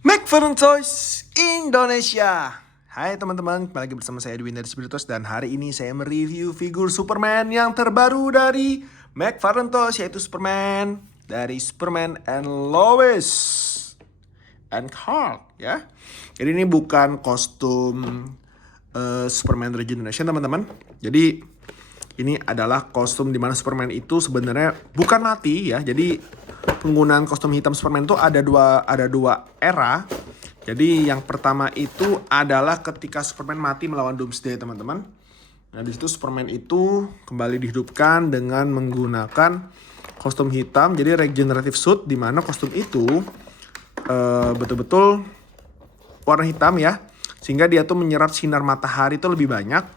McFarlane Toys Indonesia. Hai teman-teman, kembali lagi bersama saya Edwin dari Spiritus. Dan hari ini saya mereview figur Superman yang terbaru dari McFarlane Toys, yaitu Superman dari Superman and Lois and Clark ya. Jadi ini bukan kostum Superman Regeneration teman-teman. Jadi ini adalah kostum dimana Superman itu sebenarnya bukan mati ya. Jadi penggunaan kostum hitam Superman itu ada dua era. Jadi yang pertama itu adalah ketika Superman mati melawan Doomsday teman-teman. Nah di situ Superman itu kembali dihidupkan dengan menggunakan kostum hitam. Jadi regenerative suit, dimana kostum itu betul-betul warna hitam ya, sehingga dia tuh menyerap sinar matahari itu lebih banyak.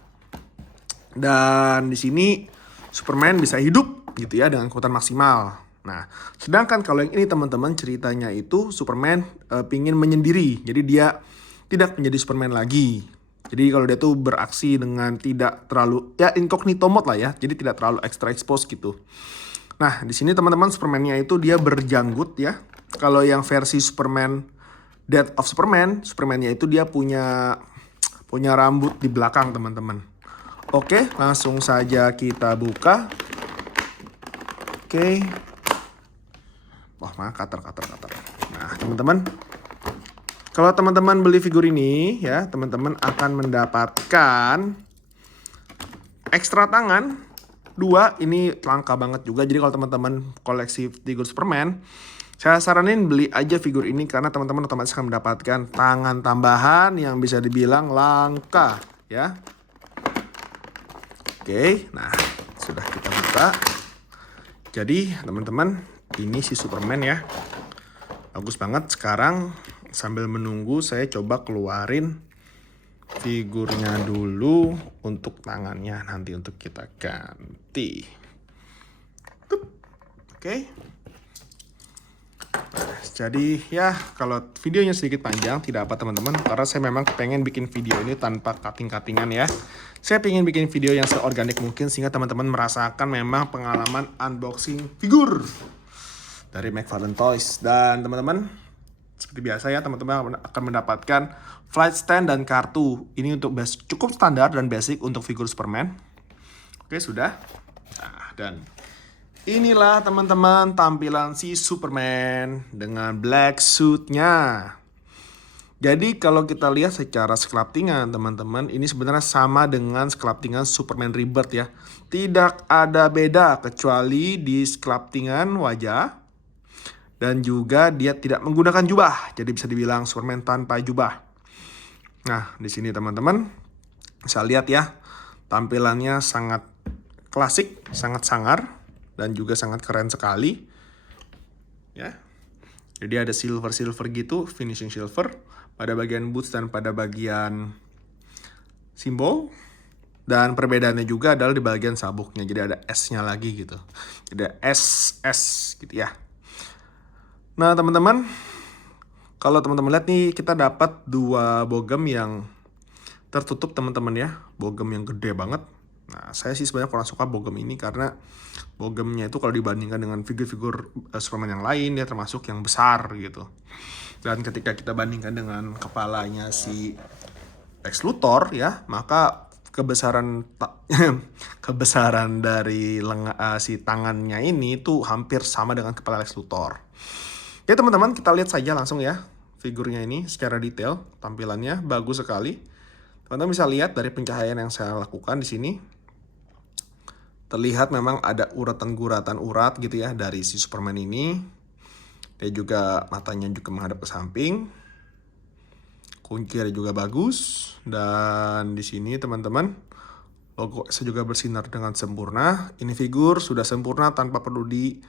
Dan di sini Superman bisa hidup gitu ya dengan kekuatan maksimal. Nah, sedangkan kalau yang ini teman-teman ceritanya itu Superman pingin menyendiri. Jadi dia tidak menjadi Superman lagi. Jadi kalau dia tuh beraksi dengan tidak terlalu ya incognito mode lah ya. Jadi tidak terlalu extra expose gitu. Nah, di sini teman-teman Superman-nya itu dia berjanggut ya. Kalau yang versi Superman Death of Superman, Superman-nya itu dia punya rambut di belakang teman-teman. Oke, langsung saja kita buka. Oke. Wah, mana cutter. Nah, teman-teman, kalau teman-teman beli figur ini ya, teman-teman akan mendapatkan ekstra tangan 2. Ini langka banget juga. Jadi kalau teman-teman koleksi figur Superman, saya saranin beli aja figur ini karena teman-teman otomatis akan mendapatkan tangan tambahan yang bisa dibilang langka ya. Oke, nah sudah kita buka. Jadi teman-teman, ini si Superman ya. Bagus banget. Sekarang sambil menunggu saya coba keluarin figurnya dulu untuk tangannya, nanti untuk kita ganti. Oke. Nah, jadi ya kalau videonya sedikit panjang tidak apa teman-teman, karena saya memang pengen bikin video ini tanpa cutting-cuttingan ya. Saya pengen bikin video yang seorganik mungkin sehingga teman-teman merasakan memang pengalaman unboxing figur dari McFarlane Toys. Dan teman-teman, seperti biasa ya, teman-teman akan mendapatkan flight stand dan kartu. Ini untuk cukup standar dan basic untuk figur Superman. Oke, sudah. Nah, dan inilah teman-teman tampilan si Superman dengan black suit-nya. Jadi kalau kita lihat secara sculptingan teman-teman, ini sebenarnya sama dengan sculptingan Superman Rebirth ya. Tidak ada beda kecuali di sculptingan wajah. Dan juga dia tidak menggunakan jubah. Jadi bisa dibilang Superman tanpa jubah. Nah, di sini teman-teman bisa lihat ya, tampilannya sangat klasik, sangat sangar, dan juga sangat keren sekali. Ya. Jadi ada silver gitu, finishing silver pada bagian boots dan pada bagian simbol. Dan perbedaannya juga adalah di bagian sabuknya. Jadi ada S-nya lagi gitu. Jadi ada SS gitu ya. Nah teman-teman, kalau teman-teman lihat nih, kita dapat 2 bogem yang tertutup teman-teman ya. Bogem yang gede banget. Nah saya sih sebenarnya kurang suka bogem ini karena bogemnya itu kalau dibandingkan dengan figur-figur Superman yang lain, dia termasuk yang besar gitu. Dan ketika kita bandingkan dengan kepalanya si Lex Luthor ya, maka kebesaran dari si tangannya ini tuh hampir sama dengan kepala Lex Luthor. Ya teman-teman, kita lihat saja langsung ya figurnya ini secara detail. Tampilannya bagus sekali. Teman-teman bisa lihat dari pencahayaan yang saya lakukan di sini. Terlihat memang ada uratan-guratan urat gitu ya dari si Superman ini. Dia juga matanya juga menghadap ke samping. Kuncir juga bagus. Dan di sini teman-teman, logo saya juga bersinar dengan sempurna. Ini figur sudah sempurna tanpa perlu di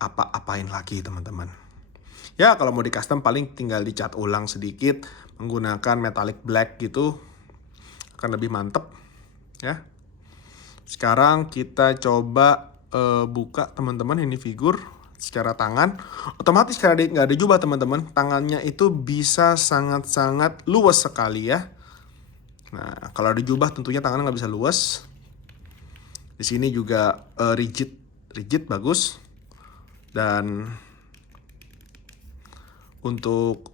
apa-apain lagi teman-teman. Ya kalau mau di custom paling tinggal dicat ulang sedikit menggunakan metallic black gitu, akan lebih mantep ya. Sekarang kita coba buka teman-teman ini figur secara tangan. Otomatis karena nggak ada jubah teman-teman, tangannya itu bisa sangat-sangat luas sekali ya. Nah kalau ada jubah tentunya tangannya nggak bisa luas. Di sini juga rigid bagus. Dan untuk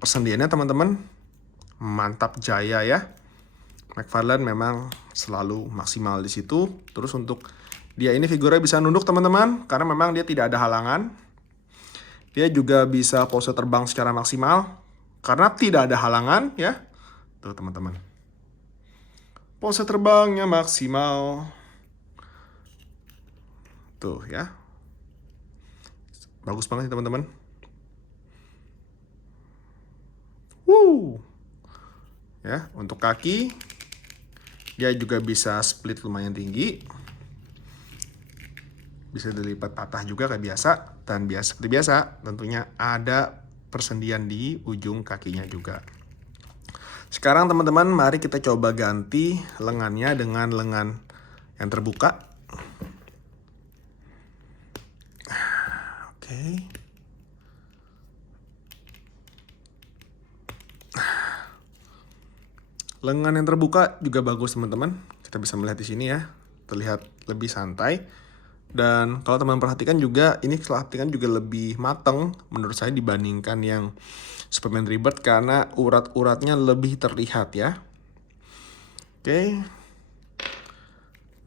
persendiannya teman-teman mantap jaya ya. McFarlane memang selalu maksimal di situ. Terus untuk dia ini figurnya bisa nunduk teman-teman, karena memang dia tidak ada halangan. Dia juga bisa pose terbang secara maksimal, karena tidak ada halangan ya. Tuh teman-teman. Pose terbangnya maksimal. Tuh ya. Bagus banget teman-teman. Ya, untuk kaki dia juga bisa split lumayan tinggi. Bisa dilipat patah juga kayak biasa, dan seperti biasa tentunya ada persendian di ujung kakinya juga. Sekarang teman-teman mari kita coba ganti lengannya dengan lengan yang terbuka. Oke. Lengan yang terbuka juga bagus teman-teman. Kita bisa melihat di sini ya, terlihat lebih santai. Dan kalau teman perhatikan juga, ini selaptingan juga lebih mateng menurut saya dibandingkan yang Superman Rebirth, karena urat-uratnya lebih terlihat ya. Oke.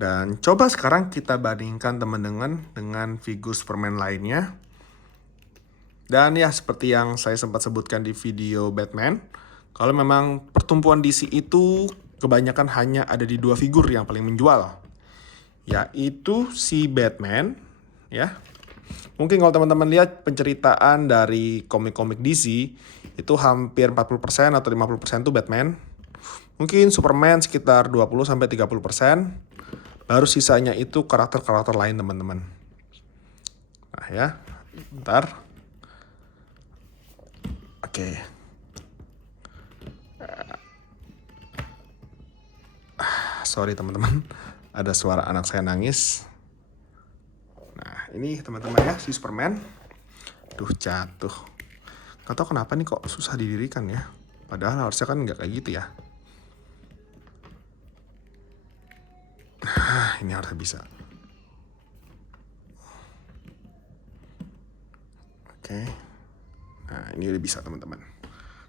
Dan coba sekarang kita bandingkan teman-teman dengan figur Superman lainnya. Dan ya seperti yang saya sempat sebutkan di video Batman, kalau memang pertumbuhan DC itu kebanyakan hanya ada di 2 figur yang paling menjual, yaitu si Batman ya. Mungkin kalau teman-teman lihat penceritaan dari komik-komik DC itu hampir 40% atau 50% itu Batman. Mungkin Superman sekitar 20-30%. Baru sisanya itu karakter-karakter lain teman-teman. Nah ya, bentar. Oke. Sorry teman-teman, ada suara anak saya nangis. Nah ini teman-teman ya, si Superman. Duh jatuh. Gak tau kenapa nih kok susah didirikan ya. Padahal harusnya kan nggak kayak gitu ya. Nah ini harusnya bisa. Oke. Nah ini udah bisa teman-teman.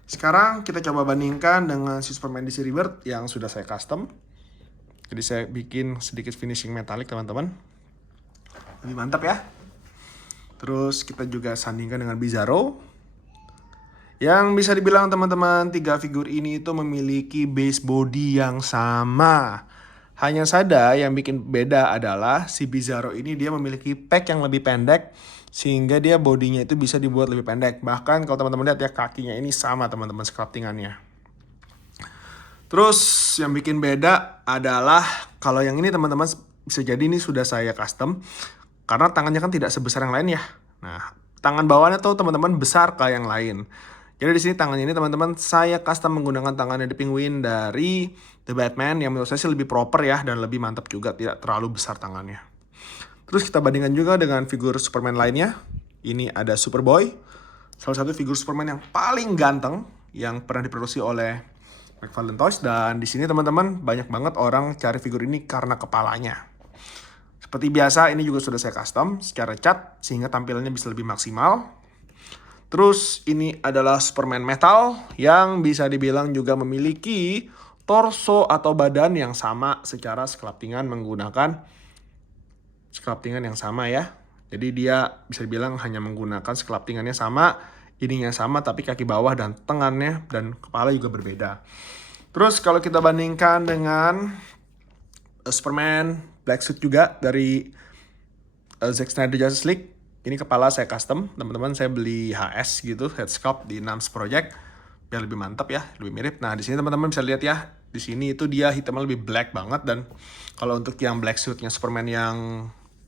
Sekarang kita coba bandingkan dengan si Superman DC Rebirth yang sudah saya custom. Jadi saya bikin sedikit finishing metalik teman-teman. Lebih mantap ya. Terus kita juga sandingkan dengan Bizarro. Yang bisa dibilang teman-teman, 3 figur ini itu memiliki base body yang sama. Hanya saja yang bikin beda adalah si Bizarro ini dia memiliki pack yang lebih pendek, sehingga dia bodinya itu bisa dibuat lebih pendek. Bahkan kalau teman-teman lihat ya, kakinya ini sama teman-teman sculptingannya. Terus yang bikin beda adalah kalau yang ini teman-teman bisa jadi ini sudah saya custom, karena tangannya kan tidak sebesar yang lain ya. Nah, tangan bawahnya tuh teman-teman besar kayak yang lain. Jadi di sini tangannya ini teman-teman saya custom menggunakan tangannya The Penguin dari The Batman, yang menurut saya sih lebih proper ya, dan lebih mantap juga, tidak terlalu besar tangannya. Terus kita bandingkan juga dengan figur Superman lainnya. Ini ada Superboy, salah satu figur Superman yang paling ganteng yang pernah diproduksi oleh McFarlane Toys. Dan di sini teman-teman banyak banget orang cari figur ini karena kepalanya. Seperti biasa ini juga sudah saya custom secara cat sehingga tampilannya bisa lebih maksimal. Terus ini adalah Superman Metal yang bisa dibilang juga memiliki torso atau badan yang sama secara sculptingan, menggunakan sculptingan yang sama ya. Jadi dia bisa dibilang hanya menggunakan sculptingannya sama, ininya sama, tapi kaki bawah dan tangannya dan kepala juga berbeda. Terus kalau kita bandingkan dengan Superman Black Suit juga dari Zack Snyder Justice League, ini kepala saya custom, teman-teman. Saya beli HS gitu, head sculpt di Nams Project biar lebih mantap ya, lebih mirip. Nah, di sini teman-teman bisa lihat ya, di sini itu dia hitamnya lebih black banget, dan kalau untuk yang black suitnya Superman yang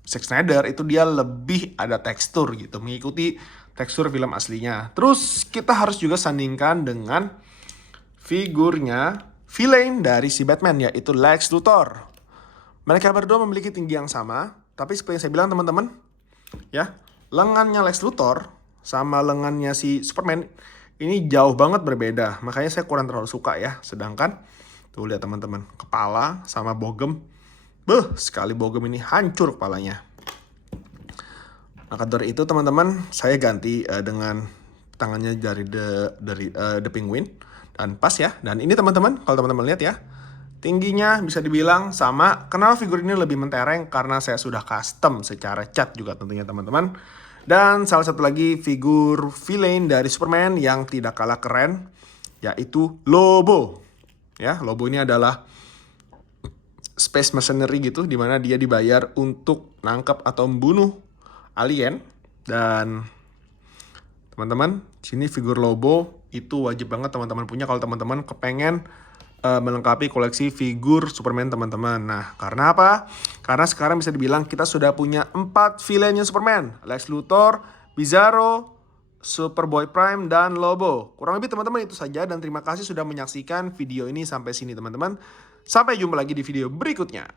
Zack Snyder itu dia lebih ada tekstur gitu, mengikuti tekstur film aslinya. Terus kita harus juga sandingkan dengan figurnya villain dari si Batman, yaitu Lex Luthor. Mereka berdua memiliki tinggi yang sama, tapi seperti yang saya bilang teman-teman, ya, lengannya Lex Luthor sama lengannya si Superman ini jauh banget berbeda. Makanya saya kurang terlalu suka ya. Sedangkan tuh lihat teman-teman, kepala sama bogem, sekali bogem ini hancur kepalanya. Maka dari itu teman-teman, saya ganti dengan tangannya dari The Penguin. Dan pas ya. Dan ini teman-teman, kalau teman-teman lihat ya, tingginya bisa dibilang sama. Kenapa figur ini lebih mentereng? Karena saya sudah custom secara cat juga tentunya teman-teman. Dan salah satu lagi figur villain dari Superman yang tidak kalah keren, yaitu Lobo. Ya, Lobo ini adalah space mercenary gitu, dimana dia dibayar untuk nangkap atau membunuh alien. Dan teman-teman, sini figur Lobo itu wajib banget teman-teman punya kalau teman-teman kepengen melengkapi koleksi figur Superman teman-teman. Nah, karena apa? Karena sekarang bisa dibilang kita sudah punya 4 villainnya Superman. Lex Luthor, Bizarro, Superboy Prime, dan Lobo. Kurang lebih teman-teman itu saja, dan terima kasih sudah menyaksikan video ini sampai sini teman-teman. Sampai jumpa lagi di video berikutnya.